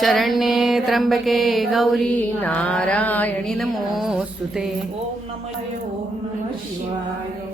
शरण्ये त्र्यंबके गौरी नारायणी नमोस्तुते ओम नमः ओम नमः शिवाय.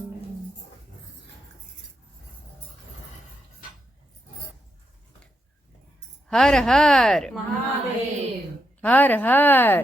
हर हर। महादेव हर हर।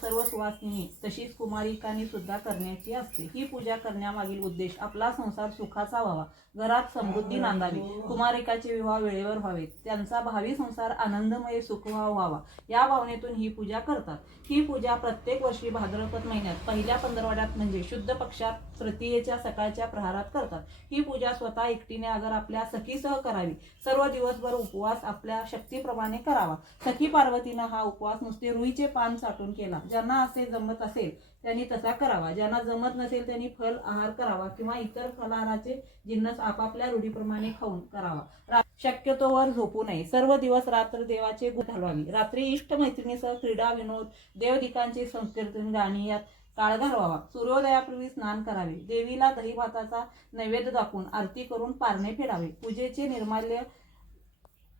सर्व सुवासिनी तशीच कुमारिकांनी सुद्धा करण्याची असते. ही पूजा करण्यामागील उद्देश आपला संसार सुखाचा व्हावा. घरात समृद्धी नांदावी. कुमारिकाचे विवाह वेळेवर व्हावेत. त्यांचा भावी संसार आनंदमय सुखभाव व्हावा. या भावनेतून ही पूजा करतात. ही पूजा प्रत्येक वर्षी भाद्रपद महिन्यात पहिल्या पंधरवड्यात म्हणजे शुद्ध पक्षात तृतीयेच्या सकाळच्या प्रहारात करतात. ही पूजा स्वतः एकटीने अगर आपल्या सखीसह करावी सर्व दिवसभर उपवास आपल्या शक्तीप्रमाणे करावा. सखी पार्वतीनं हा उपवास नुसते रुईचे पान साठून केला. ज्यांना असे जमत असेल त्यांनी तसा करावा. ज्यांना जमत नसेल त्यांनी फल आहार करावा किंवा इतर फलाहाराचे जिन्नस आपापल्या रूढीप्रमाणे खाऊन करावा. शक्यतोवर झोपू नये. सर्व दिवस रात्र देवाचे घालवावी. रात्री इष्ट मैत्रिणीसह क्रीडा विनोद देवदिकांचे संकीर्तन गाणी यात काळ घालवावा. सूर्योदयापूर्वी स्नान करावे. देवीला दही भाताचा नैवेद्य दाखवून आरती करून पारणे फेडावे. पूजेचे निर्माल्य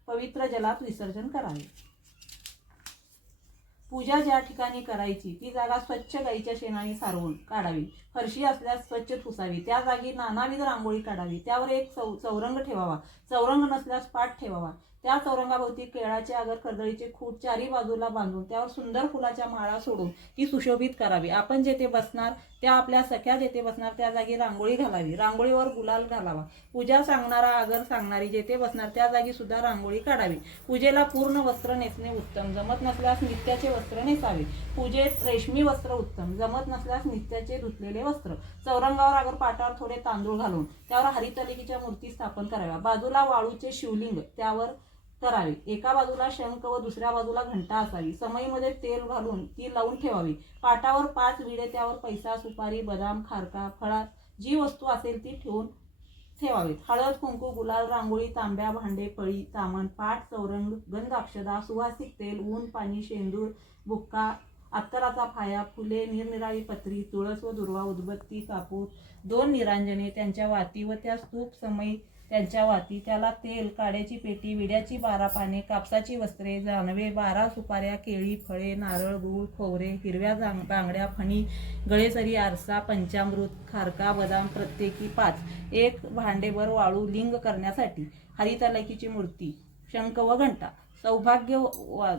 पवित्र जलात विसर्जन करावे. पूजा ज्या ठिकाणी करायची ती जागा स्वच्छ गाईच्या शेणाने सारवून काढावी. फरशी असल्यास स्वच्छ पुसावी त्या जागी नानाविध रांगोळी काढावी. त्यावर एक चौ चौरंग ठेवावा. चौरंग नसल्यास पाठ ठेवावा. त्या चौरंगाभोवती केळाचे आगर कर्दळीचे खूट चारी बाजूला बांधून त्यावर सुंदर फुलाच्या माळा सोडून ती सुशोभित करावी. आपण जेथे बसणार त्या आपल्या सख्या जेथे बसणार त्या जागी रांगोळी घालावी. रांगोळीवर गुलाल घालावा. पूजा सांगणारा आगर सांगणारी जेथे बसणार त्या जागी सुद्धा रांगोळी काढावी. पूजेला पूर्ण वस्त्र नेसणे उत्तम. जमत नसल्यास नित्याचे वस्त्र नेसावे. पूजेत रेशमी वस्त्र उत्तम. जमत नसल्यास नित्याचे धुतलेले वस्त्र. चौरंगावर आगर पाटावर थोडे तांदूळ घालून त्यावर हरितलिकेच्या मूर्ती स्थापन कराव्या. बाजूला वाळूचे शिवलिंग त्यावर करावे. एका बाजूला शंख व दुसऱ्या बाजूला घंटा असावी. समईमध्ये तेल घालून ती लावून ठेवावी. पाटावर पाच विडे त्यावर पैसा सुपारी बदाम खारका फळात जी वस्तू असेल ती ठेवून ठेवावीत हळद कुंकू गुलाल रांगोळी तांब्या भांडे पळी तामण पाट चौरंग गंध अक्षदा सुवासिक तेल ऊन पाणी शेंदूर बुक्का अत्तराचा फाया फुले निरनिराळी पत्री तुळस व दुर्वा उदबत्ती कापूर दोन निरांजने त्यांच्या वाती व त्या स्तूप समयी त्यांच्या वाती त्याला तेल काड्याची पेटी विड्याची बारा पाने कापसाची वस्त्रे जानवे बारा सुपाऱ्या केळी फळे नारळ गूळ खोबरे हिरव्या जांग बांगड्या फणी गळेसरी आरसा पंचामृत खारका बदाम प्रत्येकी पाच. एक भांडेभर वाळू लिंग करण्यासाठी हरितलकीची मूर्ती शंख व घंटा. सौभाग्य वा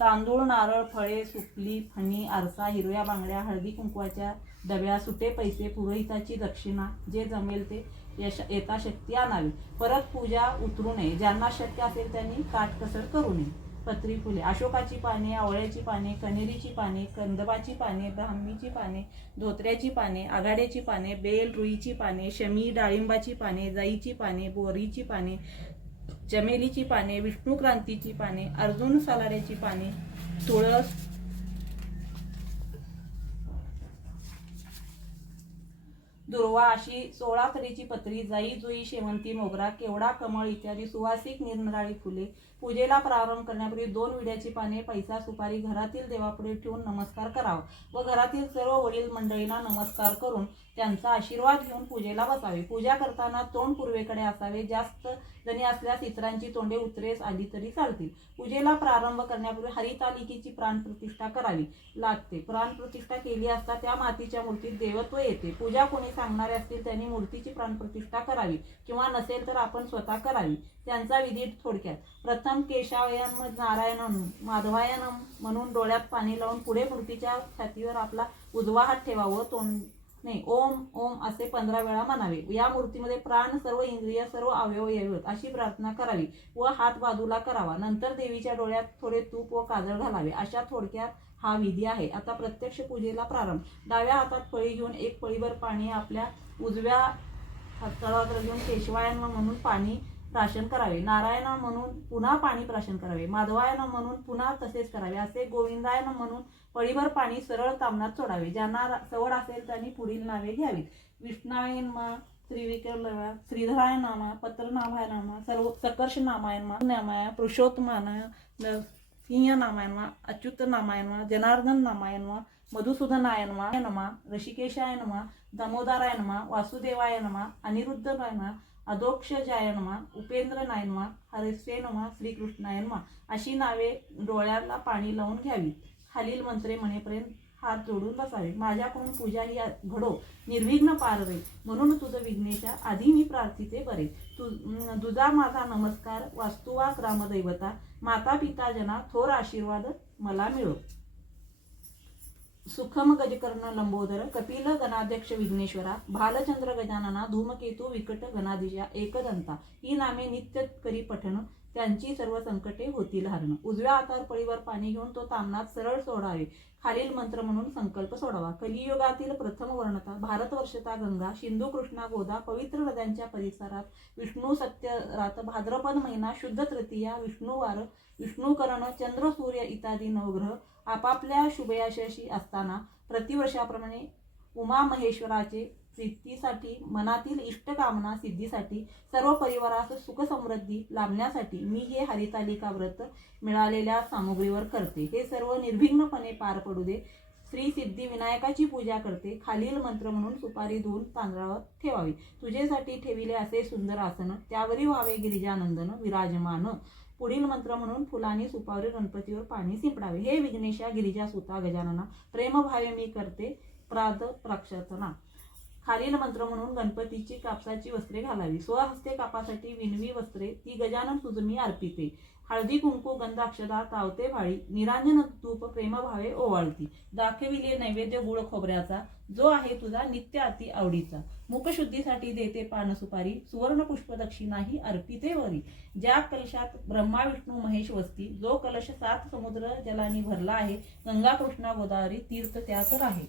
तांदूळ नारळ फळे सुपली फणी आरसा हिरव्या बांगड्या हळदी कुंकवाच्या डब्या सुटे पैसे पुरोहिताची दक्षिणा जे जमेल ते यश यथाशक्ती आणावी. परत पूजा उतरू नये. ज्यांना शक्य असेल त्यांनी काटकसर करू नये. पत्री फुले. अशोकाची पाने आवळ्याची पाने कनेरीची पाने कंदबाची पाने ब्राह्मीची पाने धोत्र्याची पाने आघाड्याची पाने बेल रुईची पाने शमी डाळिंबाची पाने जाईची पाने बोरीची पाने चमेलीची पाने विष्णुक्रांतीची पाने अर्जुन सालाड्याची पाने तुळस दुर्वा अशी सोळा तरीची पत्री जाई जुई शेवंती मोगरा केवडा कमळ इत्यादी सुवासिक निरनिराळी फुले. पूजेला प्रारंभ करण्यापूर्वी दोन विड्याची पाने पैसा सुपारी घरातील देवापुढे ठेवून नमस्कार करावा व घरातील सर्व वडील मंडळींना नमस्कार करून त्यांचा आशीर्वाद घेऊन पूजेला बसावे. पूजा करताना तोंड पूर्वेकडे असावे. जास्त जणी असल्यास इतरांची तोंडे उत्तरेस आली तरी चालतील. पूजेला प्रारंभ करण्यापूर्वी हरितालिकेची प्राणप्रतिष्ठा करावी लागते. प्राणप्रतिष्ठा केली असता त्या मातीच्या मूर्तीत देवत्व येते. पूजा कोणी सांगणारे असतील त्यांनी मूर्तीची प्राणप्रतिष्ठा करावी किंवा नसेल तर आपण स्वतः करावी. त्यांचा विधी थोडक्यात. प्रथम केशावयन नारायणम माधवायनम म्हणून डोळ्यात पाणी लावून पुढे मूर्तीच्या छातीवर आपला उजवा हात ठेवावं. तोंड नाही ओम ओम असे पंधरा वेळा म्हणावे. या मूर्तीमध्ये प्राण सर्व इंद्रिय सर्व अवयव यावेत अशी प्रार्थना करावी व हात बाजूला करावा. नंतर देवीच्या डोळ्यात थोडे तूप व काजळ घालावे. अशा थोडक्यात हा विधी आहे. आता प्रत्यक्ष पूजेला प्रारंभ. डाव्या हातात पळी घेऊन एक पळीभर पाणी आपल्या उजव्या तळावर घेऊन पेशवायन म्हणून पाणी प्राशन करावे. नारायण म्हणून पुन्हा पाणी प्राशन करावे. माधवायन म्हणून पुन्हा तसेच करावे. असे गोविंदायन म्हणून पळीभर पाणी सरळ तामणात सोडावे. ज्यांना सवड असेल त्यांनी पुढील नावे घ्यावीत. विष्णायनमा मा श्रीधराय नामा पत्रनाभाय नामा सर्व सकर्ष नामायनमा नामाय पुरुषोत्तमाना सिंह नामायनमा अच्युत नामायनमा जनार्दन नामायनमा मधुसूदनायनमा नमा ऋषिकेशाय नमा दामोदराय नमा वासुदेवाय नमा अनिरुद्धनाय नमा अधोक्षजाय नमा उपेंद्र नायनमा नमा हरेश्वे अशी नावे डोळ्याला पाणी लावून घ्यावी. खालील मंत्रे म्हणेपर्यंत हात जोडून बसावे. माझ्याकडून पूजा ही घडो. निर्विघ्न पारवे. म्हणून तुझं विघ्नेच्या आधी मी प्रार्थिते बरे. तु अं, तुझा माझा नमस्कार वास्तुवा ग्रामदैवता माता पिता जना थोर आशीर्वाद मला मिळो. सुखम गजकर्ण लंबोदर कपिल गणाध्यक्ष विघ्नेश्वरा भालचंद्र गजानना धूमकेतू विकट गणाधीशा एकदंता ही नामे नित्य करी पठण त्यांची सर्व संकटे होतील हरण उजव्या आकार पळीवर पाणी घेऊन तो तामणात सरळ सोडावे खालील मंत्र म्हणून संकल्प सोडावा कलियुगातील प्रथम वर्णता भारतवर्षता गंगा सिंधू कृष्णा गोदा पवित्र नद्यांच्या परिसरात विष्णू सत्य रात भाद्रपद महिना शुद्ध तृतीया विष्णुवार विष्णुकर्ण चंद्र सूर्य इत्यादी नवग्रह आपापल्या शुभयाशाशी असताना प्रतिवर्षाप्रमाणे उमा महेश्वराचे सिद्धीसाठी मनातील इष्टकामना सिद्धीसाठी सर्व परिवारास सुख समृद्धी लाभण्यासाठी मी हे हरितालिका व्रत मिळालेल्या सामुग्रीवर करते. हे सर्व निर्विघ्नपणे पार पडू दे. श्री सिद्धी विनायकाची पूजा करते. खालील मंत्र म्हणून सुपारी धुवून तांदळावर ठेवावी. तुझेसाठी ठेविले असे सुंदर आसन त्यावरी व्हावे गिरिजानंदन विराजमान. पुढील मंत्र म्हणून फुलाने सुपारी गणपतीवर पाणी शिंपडावे हे विघ्नेशा गिरिजा सुता गजानना प्रेमभावे मी करते प्राद प्रक्षतना खालील मंत्र म्हणून गणपतीची कापसाची वस्त्रे घालावी. स्वहस्ते कापासाठी विणवी वस्त्रे ती गजानन सुजमी मी अर्पिते. हळदी कुंकू गंध अक्षदा तावते भाळी निरांजन तूप प्रेमभावे ओवाळती. दाखविले नैवेद्य गुळ खोबऱ्याचा. जो आहे तुझा नित्य अति आवडीचा. मुखशुद्धीसाठी देते पानसुपारी सुवर्ण पुष्प दक्षिणाही अर्पिते वरी ज्या कलशात ब्रह्मा विष्णू महेश वस्ती जो कलश सात समुद्र जलानी भरला आहे गंगा कृष्णा गोदावरी तीर्थ त्यात आहे.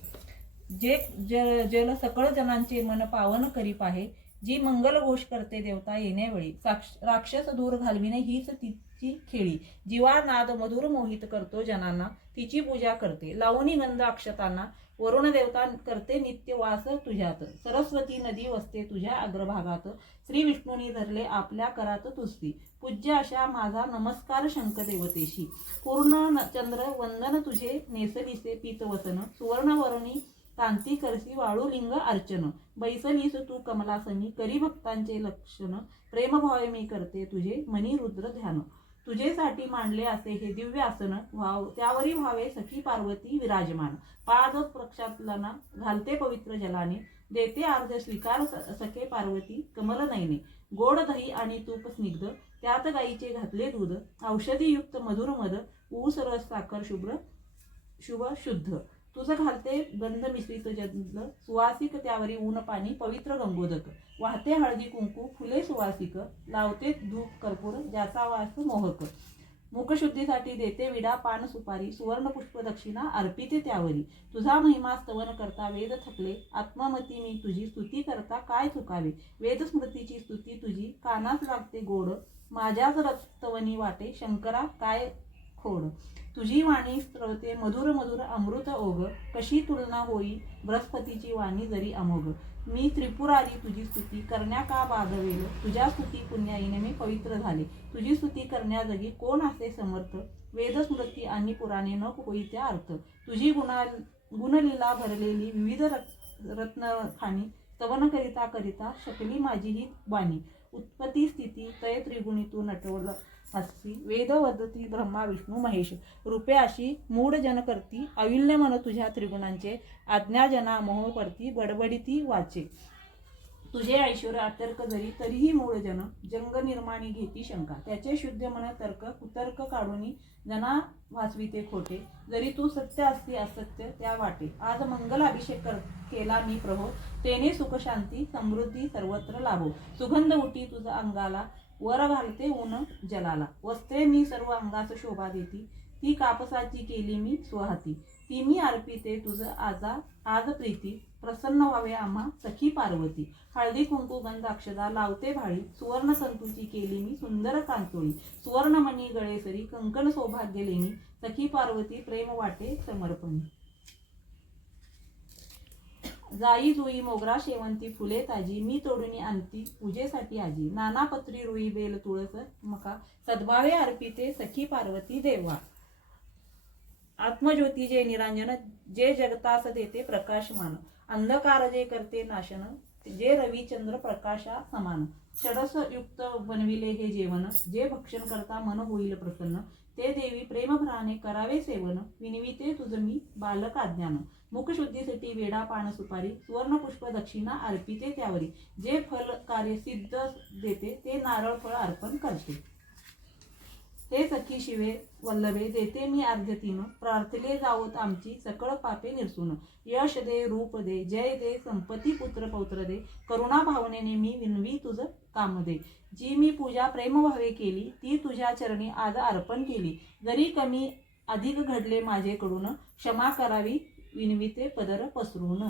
जे जल जल सकळ जनांचे मन पावन करीप आहे जी मंगल घोष करते देवता येण्यावेळी. साक्ष राक्षस दूर घालविणे हीच तिची खेळी. जीवा नाद मधुर मोहित करतो जनांना तिची पूजा करते. लावणी गंध अक्षतांना वरुण देवता करते नित्य वास तुझ्यात. सरस्वती नदी वसते तुझ्या अग्रभागात. श्री विष्णूनी धरले आपल्या करात तुझती. पूज्य अशा माझा नमस्कार शंख देवतेशी पूर्ण चंद्र वंदन तुझे नेसलीसे पीतवसन सुवर्णवर्णी कांती करसी वाळू लिंग अर्चन. बैसलीस तू कमलासनी करी भक्तांचे लक्षण. प्रेमभावे मी करते तुझे मनी रुद्र ध्यान. तुझेसाठी मांडले असे हे दिव्य आसन व्हाव त्यावरी व्हावे सखी पार्वती विराजमान. पाद प्रक्षातलना घालते पवित्र जलाने देते अर्ध स्वीकार स- सखे पार्वती कमल नयने गोड दही आणि तूप स्निग्ध त्यात गाईचे घातले दूध औषधीयुक्त मधुर मध ऊस रस साखर शुभ्र शुभ शुद्ध. तुझं घालते गंध मिसळी तुझ्यातलं. सुवासिक त्यावरी ऊन पाणी पवित्र गंगोदक. वाहते हळदी कुंकू फुले सुवासिक. लावते धूप कर्पूर ज्याचा वास मोहक. मुखशुद्धीसाठी देते विडा पान सुपारी सुवर्ण पुष्प दक्षिणा अर्पिते त्यावरी. तुझा महिमा स्तवन करता वेद थकले. आत्ममती मी तुझी स्तुती करता काय चुकावे वेद स्मृतीची स्तुती तुझी. कानास लागते गोड. माझ्याच रक्तवनी वाटे. शंकरा काय खोड. तुझी वाणी स्त्रवते मधुर मधुर अमृत ओघ. कशी तुलना होई बृहस्पतीची वाणी जरी अमोघ. मी त्रिपुरारी तुझी स्तुती करण्या का बाधवेल? तुझ्या स्तुती पुण्याईने मी पवित्र झाले. तुझी स्तुती करण्याजगी कोण असे समर्थ? वेदस्मृती आणि पुराणे न होई त्या अर्थ. तुझी गुणा गुणलीला भरलेली विविध रत् रत्नखाणी स्तवन करिता करिता शकली माझी ही वाणी. उत्पत्ती स्थिती तय त्रिगुणी तू नटवलं असती। वेद वदती ब्रह्मा विष्णू महेश। रूपे अशी मूढ जनकर्ती अविल्य मन तुझ्या त्रिगुणांचे आज्ञा जना मोह बडबडीती वाचे। तुझे ऐश्वर अतर्क जरी तरीही मूळ जन जंग निर्माणी घेती शंका। त्याचे शुद्ध मन तर्क कुतर्क काढून जना वाचविते खोटे। जरी तू सत्य असती असत्य त्या वाटे। आज मंगल अभिषेक कर केला मी प्रभो। तेने सुखशांती समृद्धी सर्वत्र लाभो। सुगंध उठी तुझा अंगाला वर घालते ऊन जलाला. वस्त्रे मी सर्व अंगास शोभा देती. ती कापसाची केली मी स्वहाती. ती मी अर्पिते तुझं आजा आज प्रीती. प्रसन्न व्हावे आम्हा सखी पार्वती. हळदी कुंकू गंध अक्षदा लावते भाळी. सुवर्ण संतूची केली मी सुंदर कांतोळी. सुवर्णमणी गळेसरी कंकण सौभाग्य लेणी सखी पार्वती प्रेम वाटे समर्पणी. जाई जुई मोगरा शेवंती फुले ताजी मी तोडून आणती पूजेसाठी आजी. नाना पत्री रुई बेल तुळस मका सद्भावे अर्पिते सखी पार्वती देवा. आत्मज्योती जे निरांजन जे जगतास देते प्रकाशमान. अंधकार जे करते नाशन जे रविचंद्र प्रकाशा समान. षडस युक्त बनविले हे जेवण जे भक्षण करता मन होईल प्रसन्न. ते देवी प्रेमभराने करावे सेवन विनविते तुझ मी बालक अज्ञान मुखशुद्धीसाठी वेडा पान सुपारी सुवर्ण पुष्प दक्षिणा अर्पिते त्यावरी. जे फल कार्य सिद्ध देते ते नारळ फळ अर्पण करते. हे सखी शिवे वल्लभे देते मी अर्ध्यतीन प्रार्थले जावत आमची सकळ पापे निरसून. यश दे रूप दे जय दे संपत्ती पुत्र पौत्र दे. करुणा भावनेने मी विनवी तुझं काम दे. जी मी पूजा प्रेमभावे केली ती तुझ्या चरणी आज अर्पण केली. जरी कमी अधिक घडले माझेकडून क्षमा करावी विनविते पदर पसरून.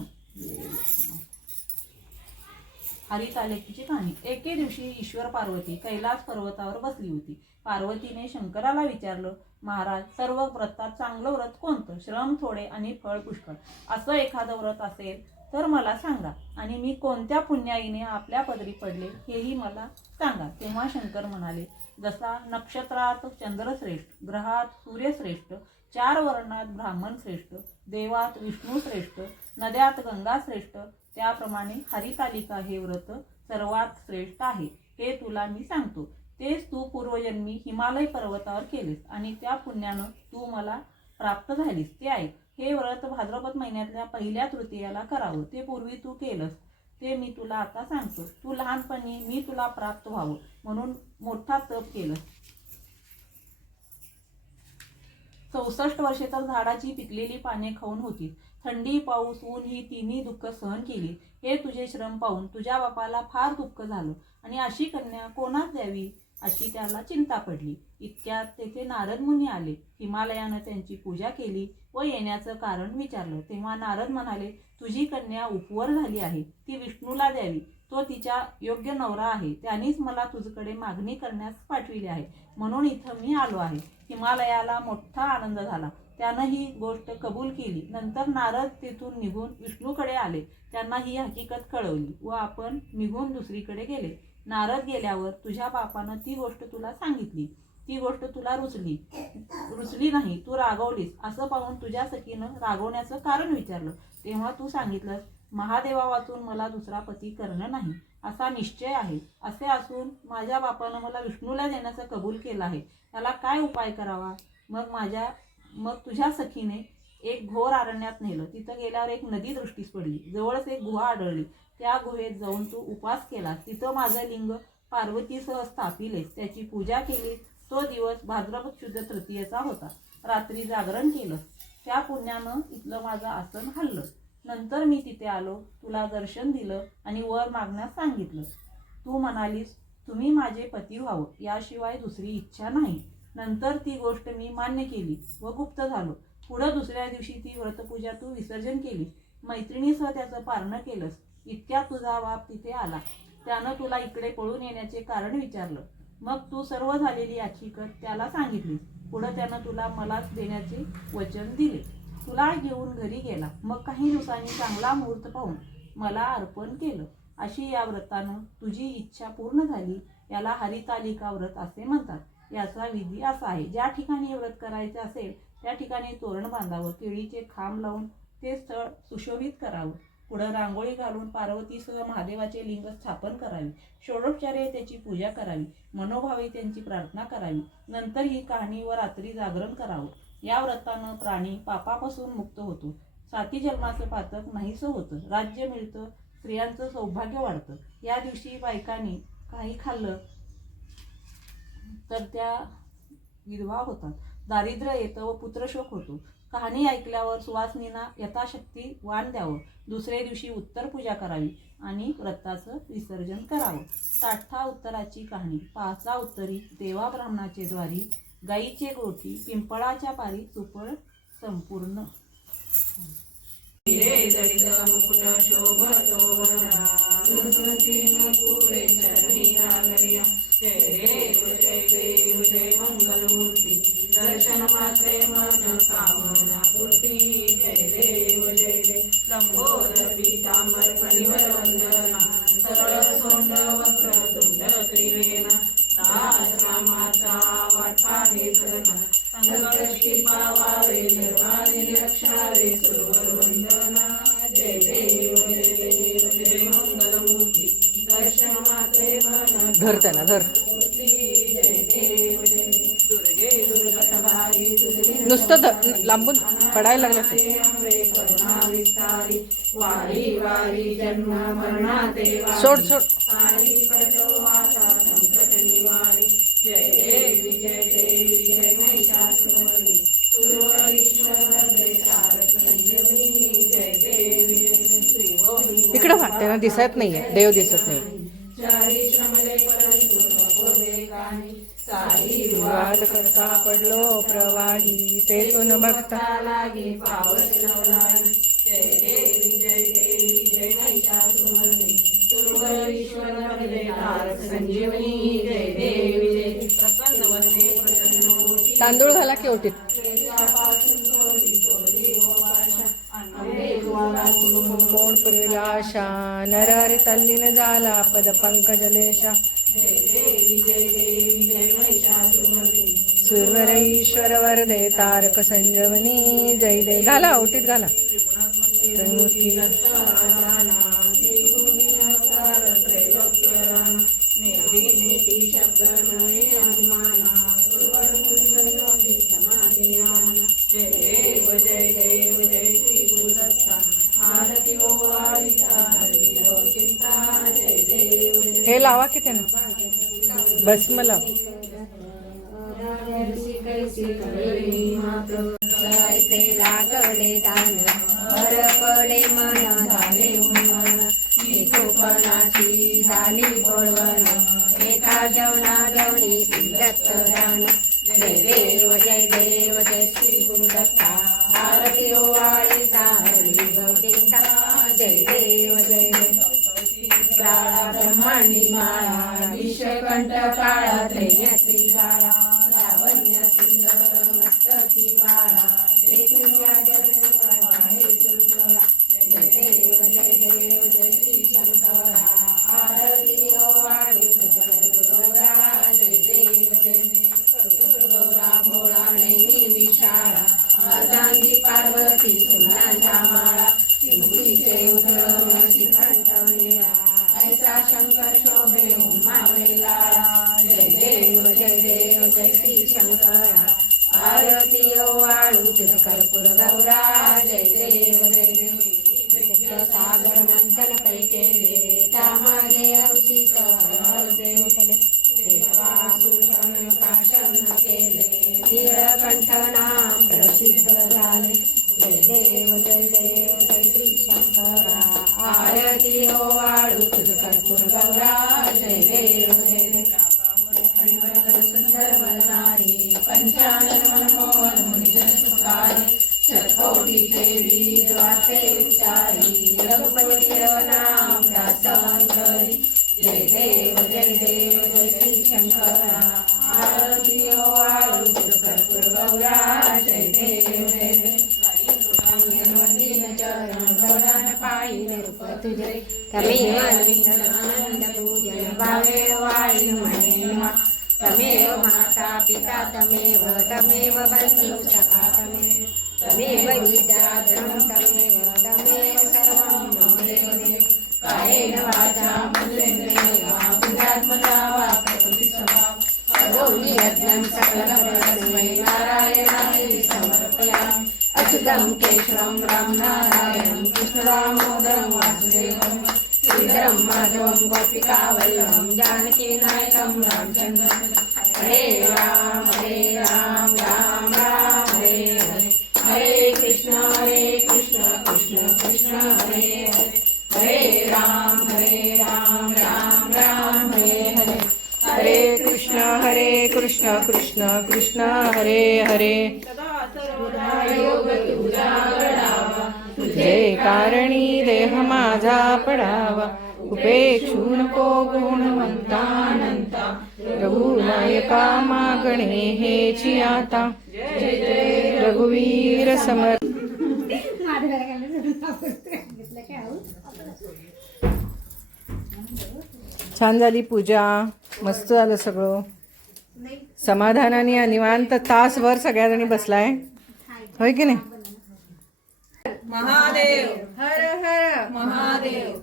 हरितालेकीची कहाणी. एके दिवशी ईश्वर पार्वती कैलास पर्वतावर बसली होती. पार्वतीने शंकराला विचारलं महाराज सर्व व्रतात चांगलं व्रत कोणतं? श्रम थोडे आणि फळ पुष्कळ. असं एखादं व्रत असेल तर मला सांगा. आणि मी कोणत्या पुण्याईने आपल्या पदरी पडले हेही मला सांगा. तेव्हा शंकर म्हणाले जसा नक्षत्रात चंद्र श्रेष्ठ ग्रहात सूर्य श्रेष्ठ चार वर्णात ब्राह्मण श्रेष्ठ देवात विष्णू श्रेष्ठ नद्यात गंगा श्रेष्ठ त्याप्रमाणे हरितालिका हे व्रत सर्वात श्रेष्ठ आहे. हे तुला मी सांगतो. तेच तू पूर्वजन्मी हिमालय पर्वतावर केलेस आणि त्या पुण्यानं तू मला प्राप्त झालीस. ते आहे. हे व्रत भाद्रपद महिन्यातल्या पहिल्या तृतीयाला करावं. ते पूर्वी तू केलंस. ते मी तुला आता सांगतो. तू लहानपणी मी तुला प्राप्त व्हावं म्हणून मोठा तप केलं चौसष्ट वर्षे तर झाडाची पिकलेली पाने खाऊन होती थंडी पाऊस ऊन ही तिन्ही दुःख सहन केली. हे तुझे श्रम पाहून तुझ्या बापाला फार दुःख झालं आणि अशी कन्या कोणास द्यावी अशी त्याला चिंता पडली. इतक्यात तेथे नारद मुनी आले. हिमालयानं त्यांची पूजा केली व येण्याचं कारण विचारलं. तेव्हा नारद म्हणाले तुझी कन्या उपवर झाली आहे. ती विष्णूला द्यावी. तो तिच्या योग्य नवरा आहे. त्यानेच मला तुझकडे मागणी करण्यास पाठविली आहे. म्हणून इथं मी आलो आहे. हिमालयाला मोठा आनंद झाला. त्यानं ही गोष्ट कबूल केली. नंतर नारद तेथून निघून विष्णूकडे आले. त्यांना ही हकीकत कळवली व आपण निघून दुसरीकडे गेले. नारद गेल्यावर तुझ्या बापानं ती गोष्ट तुला सांगितली. ती गोष्ट तुला रुचली. रुचली नाही तू रागवलीस. असं पाहून तुझ्या सखीनं रागवण्याचं कारण विचारलं. तेव्हा तू सांगितलंस महादेवा वाचून मला दुसरा पती करणं नाही असा निश्चय आहे. असे असून माझ्या बापानं मला विष्णूला देण्याचं कबूल केलं आहे. त्याला काय उपाय करावा? मग माझ्या मग तुझ्या सखीने एक घोर आरण्यात नेलं. तिथं गेल्यावर एक नदी दृष्टीस पडली. जवळच एक गुहा आढळली. त्या गुहेत जाऊन तू उपास केला तिथं माझं लिंग पार्वतीसह स्थापिलेस. त्याची पूजा केली तो दिवस भाद्रपद शुद्ध तृतीयेचा होता. रात्री जागरण केलं. त्या पुण्यानं इथलं माझं आसन हल्लं नंतर मी तिथे आलो तुला दर्शन दिलं आणि वर मागण्यास सांगितलं. तू म्हणालीस तुम्ही माझे पती व्हावं याशिवाय दुसरी इच्छा नाही. नंतर ती गोष्ट मी मान्य केली व गुप्त झालो. पुढं दुसऱ्या दिवशी ती व्रतपूजा तू विसर्जन केली मैत्रिणीसह त्याचं पारणं केलंस. इतक्या तुझा बाप तिथे आला. त्यानं तुला इकडे पळून येण्याचे कारण विचारलं. मग तू सर्व झालेली याचिकत त्याला सांगितली पुढं त्यानं तुला मलाच देण्याचे वचन दिले. तुला घेऊन घरी गेला. मग काही दिवसांनी चांगला मुहूर्त पाहून मला अर्पण केलं. अशी या व्रतानं तुझी इच्छा पूर्ण झाली. याला हरितालिका व्रत असे म्हणतात. याचा विधी असा आहे. ज्या ठिकाणी व्रत करायचे असेल त्या ठिकाणी तोरण बांधावं केळीचे खांब लावून ते स्थळ सुशोभित करावं. पुढं रांगोळी घालून पार्वतीसह महादेवाचे लिंग स्थापन करावे. षोडोपचारे त्याची पूजा करावी. मनोभावे त्यांची प्रार्थना करावी. नंतर ही कहाणी व रात्री जागरण करावं. या व्रतानं प्राणी पापापासून मुक्त होतो. साती जन्माचं पातक नाहीसं होतं. राज्य मिळतं स्त्रियांचं सौभाग्य वाढतं. या दिवशी बायकांनी काही खाल्लं तर त्या विधवा होतात. दारिद्र्य येतं व पुत्रशोक होतो. कहाणी ऐकल्यावर सुवासनीना यथाशक्ती वाण द्यावं. दुसऱ्या दिवशी उत्तर पूजा करावी आणि व्रताचं विसर्जन करावं. साठा उत्तराची कहाणी पाचा उत्तरी देवा ब्राह्मणाचे द्वारी गाईचे गोठी पिंपळाच्या पारी सुपळ संपूर्ण देव जय दर्शन मात्रे मन कामना पूर्ती. जय देव जय देव. लंबोदर पीतांबर संकटशी पावावे निर्वाणी रक्षावे सुरवर वंदना जय देव जय देव जय मंगलमूर्ती दर्शन मात्रे मन धर त्यांना धर नुसतं धर लांबून पडायला लागलं ते. सोड सोड त्यांना दिसत नाहीये देव दिसत नाही वाद करता पडलो प्रवाही तेथून बघता लागी पावस संजीवनी जय देवी तांदूळ घाला की ओटीत विलाशा नरहरितल्लिनजाला पदपङ्कजलेशा सुरवर ईश्वर वरदे तारक संजवनी जय जय. घाला ओटीत घाला. त्यानं विषकंठ श्री आरती हो, ओवाळू कर्पूर गौरा. जय देव जय देव. सागर मंथन पै केले. त्यामागे औषित देवतले देवासुरण भाषण केले. नीळकंठ नाम प्रसिद्ध झाले. जय देव जय देव. वीर वाचे रघुपती नाम दासांतरी जय देव जय देव जय श्री शंकरा। आरती ओवाळू कर्पूर गौरा। जय देव जय देव। चरण पाळी रूप तुझे तमेव आनंद पूजन भावे वाळी म्हणे तमेव माता पिता तमेव तमेव बंधू सखा तमेव तमेव विद्याधरं तमेव तमेव सर्वं ममेव देव कायेन वाचा मनेन्द्रियेण बुद्ध्यात्मना वा प्रकृती स्वभाव करोमि यज्ञं सकलकरणस्मै नारायणाय समर्पयामि अच्युतं केशवं राम नारायणं कृष्णदामोदरं वासुदेवं श्रीधरं माधवं गोपिकावल्लभं जानकीनायकं रामचन्द्रं हरे राम हरे राम राम राम हरे हरे कृष्ण हरे कृष्ण कृष्ण कृष्ण हरे हरे. हरे राम हरे राम राम राम हरे हरे. हरे कृष्ण हरे कृष्ण कृष्ण कृष्ण हरे हरे. तुझे कारणी देह माझा पडावा. उपेक्षू नको गुणवंतानंता. रघुनायका मागणे हेची आता. जय जय. रघुवीर समर छान झाली पूजा. मस्त झालं सगळं. समाधानाने निवांत तासभर सगळ्याजणी बसलाय. होय की नाही? महादेव. हर हर. महादेव.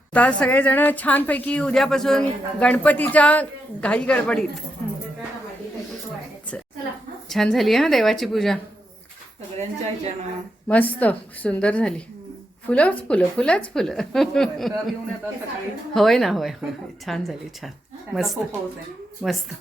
आता सगळेजण छानपैकी उद्यापासून गणपतीच्या घाई गडबडीत. छान झाली हा देवाची पूजा. सगळ्यांच्या मस्त सुंदर झाली. फुलंच फुलं फुलंच फुलं. होय ना होय होय. छान झाली छान. मस्त. मस्त.